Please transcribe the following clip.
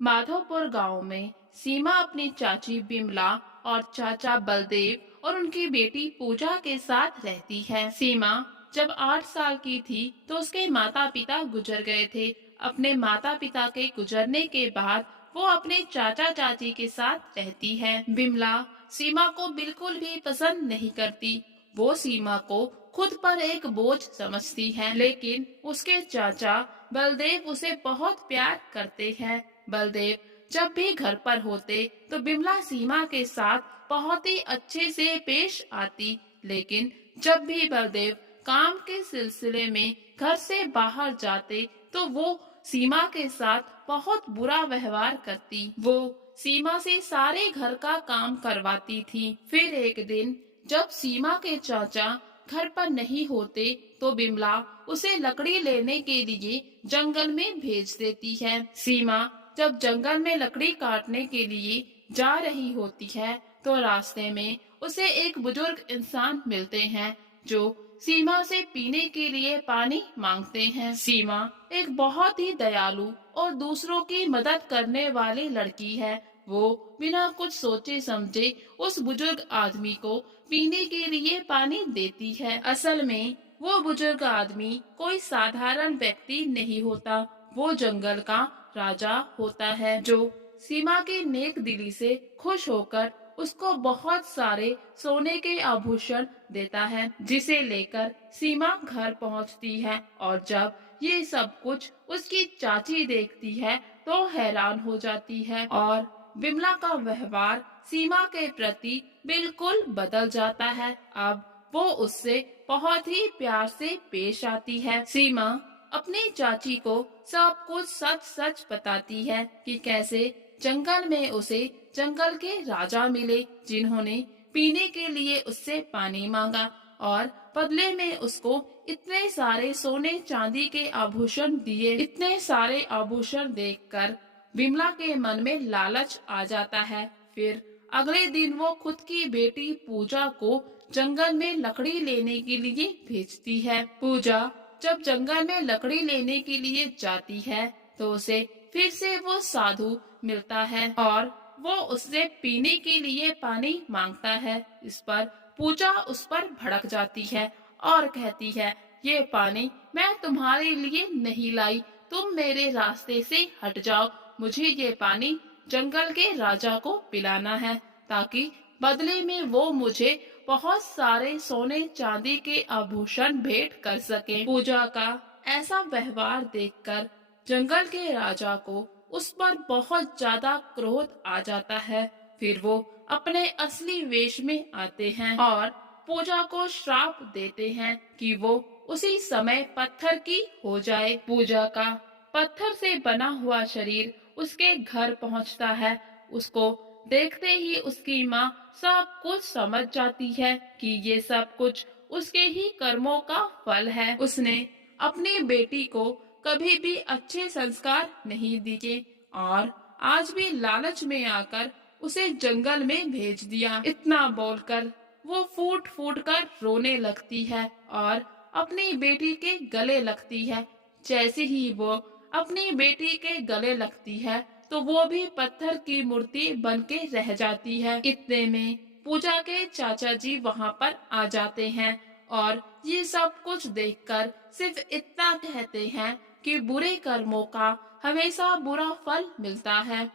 माधोपुर गांव में सीमा अपनी चाची बिमला और चाचा बलदेव और उनकी बेटी पूजा के साथ रहती है। सीमा जब 8 साल की थी तो उसके माता पिता गुजर गए थे। अपने माता पिता के गुजरने के बाद वो अपने चाचा चाची के साथ रहती है। बिमला सीमा को बिल्कुल भी पसंद नहीं करती। वो सीमा को खुद पर एक बोझ समझती है, लेकिन उसके चाचा बलदेव उसे बहुत प्यार करते हैं। बलदेव जब भी घर पर होते तो बिमला सीमा के साथ बहुत ही अच्छे से पेश आती, लेकिन जब भी बलदेव काम के सिलसिले में घर से बाहर जाते तो वो सीमा के साथ बहुत बुरा व्यवहार करती। वो सीमा से सारे घर का काम करवाती थी। फिर एक दिन जब सीमा के चाचा घर पर नहीं होते तो बिमला उसे लकड़ी लेने के लिए जंगल में भेज देती है। सीमा जब जंगल में लकड़ी काटने के लिए जा रही होती है तो रास्ते में उसे एक बुजुर्ग इंसान मिलते हैं जो सीमा से पीने के लिए पानी मांगते हैं। सीमा एक बहुत ही दयालु और दूसरों की मदद करने वाली लड़की है। वो बिना कुछ सोचे समझे उस बुजुर्ग आदमी को पीने के लिए पानी देती है। असल में वो बुजुर्ग आदमी कोई साधारण व्यक्ति नहीं होता, वो जंगल का राजा होता है जो सीमा की नेक दिली से खुश होकर उसको बहुत सारे सोने के आभूषण देता है, जिसे लेकर सीमा घर पहुंचती है। और जब ये सब कुछ उसकी चाची देखती है तो हैरान हो जाती है और विमला का व्यवहार सीमा के प्रति बिल्कुल बदल जाता है। अब वो उससे बहुत ही प्यार से पेश आती है। सीमा अपनी चाची को सब कुछ सच सच बताती है कि कैसे जंगल में उसे जंगल के राजा मिले जिन्होंने पीने के लिए उससे पानी मांगा और बदले में उसको इतने सारे सोने चांदी के आभूषण दिए। इतने सारे आभूषण देखकर विमला के मन में लालच आ जाता है। फिर अगले दिन वो खुद की बेटी पूजा को जंगल में लकड़ी लेने के लिए भेजती है। पूजा जब जंगल में लकड़ी लेने के लिए जाती है तो उसे फिर से वो साधु मिलता है और वो उससे पीने के लिए पानी मांगता है। इस पर पूजा उस पर भड़क जाती है और कहती है, ये पानी मैं तुम्हारे लिए नहीं लाई, तुम मेरे रास्ते से हट जाओ। मुझे ये पानी जंगल के राजा को पिलाना है ताकि बदले में वो मुझे बहुत सारे सोने चांदी के आभूषण भेंट कर सके। पूजा का ऐसा व्यवहार देखकर जंगल के राजा को उस पर बहुत ज्यादा क्रोध आ जाता है। फिर वो अपने असली वेश में आते हैं और पूजा को श्राप देते हैं कि वो उसी समय पत्थर की हो जाए। पूजा का पत्थर से बना हुआ शरीर उसके घर पहुंचता है। उसको देखते ही उसकी माँ सब कुछ समझ जाती है कि ये सब कुछ उसके ही कर्मों का फल है। उसने अपनी बेटी को कभी भी अच्छे संस्कार नहीं दिए और आज भी लालच में आकर उसे जंगल में भेज दिया। इतना बोलकर वो फूट फूट कर रोने लगती है और अपनी बेटी के गले लगती है। जैसे ही वो अपनी बेटी के गले लगती है तो वो भी पत्थर की मूर्ति बन के रह जाती है। इतने में पूजा के चाचा जी वहाँ पर आ जाते हैं और ये सब कुछ देखकर सिर्फ इतना कहते हैं कि बुरे कर्मों का हमेशा बुरा फल मिलता है।